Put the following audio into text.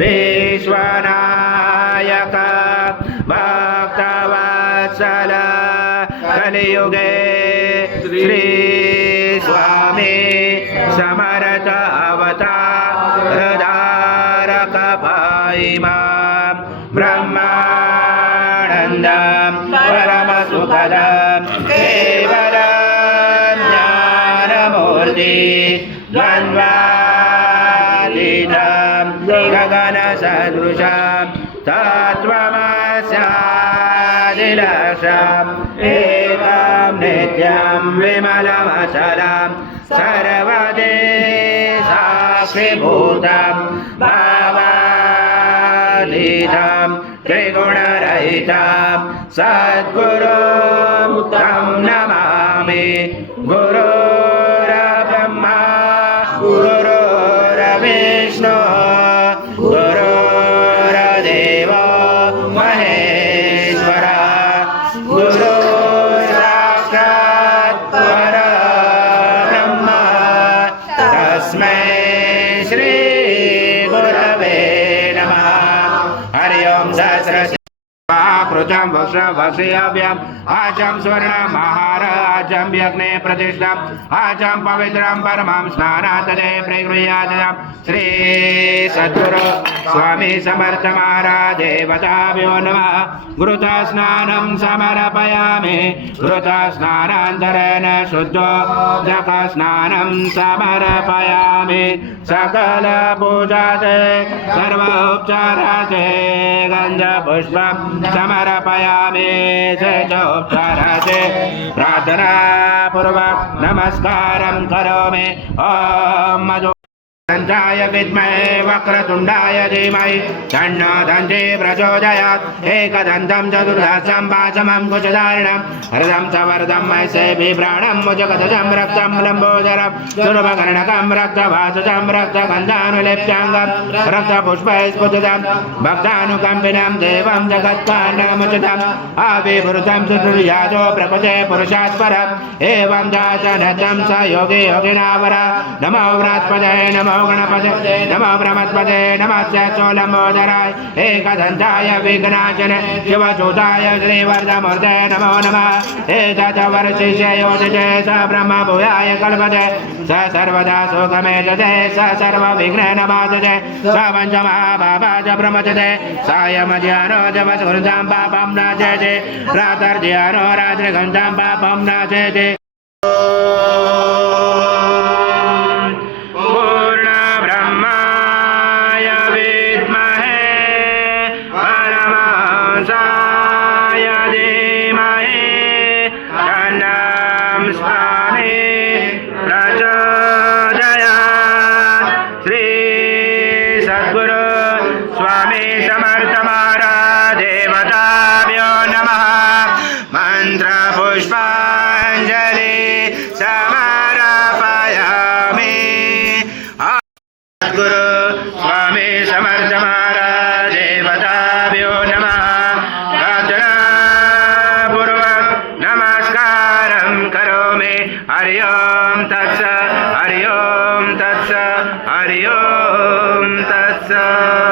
विश्वनायक भक्तवत्सल कलियुगे श्री स्वामी समर्थ अवतारधारक पाहिमां ब्रह्मानन्दं परम सुखदं केवलं ज्ञानमूर्ति द्वन्द्वातीतं गगनसदृशं तत्त्वमस्यादिलक्ष्यम् एकं नित्यं विमलमचलं सर्वदेशाक्षिभूतं भावातीतं त्रिगुणरहितं सद्गुरुं तं नमामि। गुरुर्ब्रह्मा गुरुर्विष्णु गुरुर्देवो महेश्वरः गुरुर्साक्षात् परब्रह्म तस्मै श्री गुरवे नमः। हरि ओं सहस्रश कृतं वृषभस्यव्यम् आचं स्वर्णमहार आचं यज्ञे प्रतिष्ठम् आचं पवित्रं परमं स्नानातदे प्रगृह्यात् श्री सद्गुरु स्वामी समर्थ महाराज देवताभ्यो नमः। घृतस्नानं समर्पयामि घृतस्नानान्तरेण शुद्धोदकस्नानं समर्पयामि सकलपूजाते सर्वोपचाराते गन्धपुष्पं समर्पयामि सेजोपचाराते प्रार्थनापूर्वक नमस्कारं करोमि। ॐ मधु दन्ताय विद्महे वक्रतुण्डाय धीमहि तन्नो दन्ती प्रचोदयात्। एकदन्तं चतुर्दशं पाशमं कुचधारिणं हरदं च वरदं महसे बिभ्राणं मुजगदजं रक्तं लम्बोदरं दुर्भकर्णकं रक्तवासुजं रक्तगन्धानुलेप्याङ्गं रक्तपुष्पैस्फुटितं भक्तानुकम्पिनं देवं जगत्कारणमुचितम् आविवृतं चतुर्यादो प्रपदे पुरुषात् परम् एवं जातनतं स योगी योगिनावर। नमो व्रात्पदे नमो गणपते नमो ब्रह्मपते नमः चोलम्बोदराय एकदन्ताय विघ्नाचने शिवसूताय श्रीवर्धमूर्ते नमो नमः। एतद्वर्षिष्ये योजिते स ब्रह्मभूयाय कल्पते स सर्वदा सुखमे जते स सर्वविघ्ननाशते स पञ्चमहापापाय प्रमुच्यते सायमध्याह्नो जपस्कृतं पापं नाशयति प्रातर्ध्याह्नो रात्रिगन्धं पापं नाशयति। हरि ओम तत्सत् हरि ओम तत्सत् हरि ओम तत्सत्।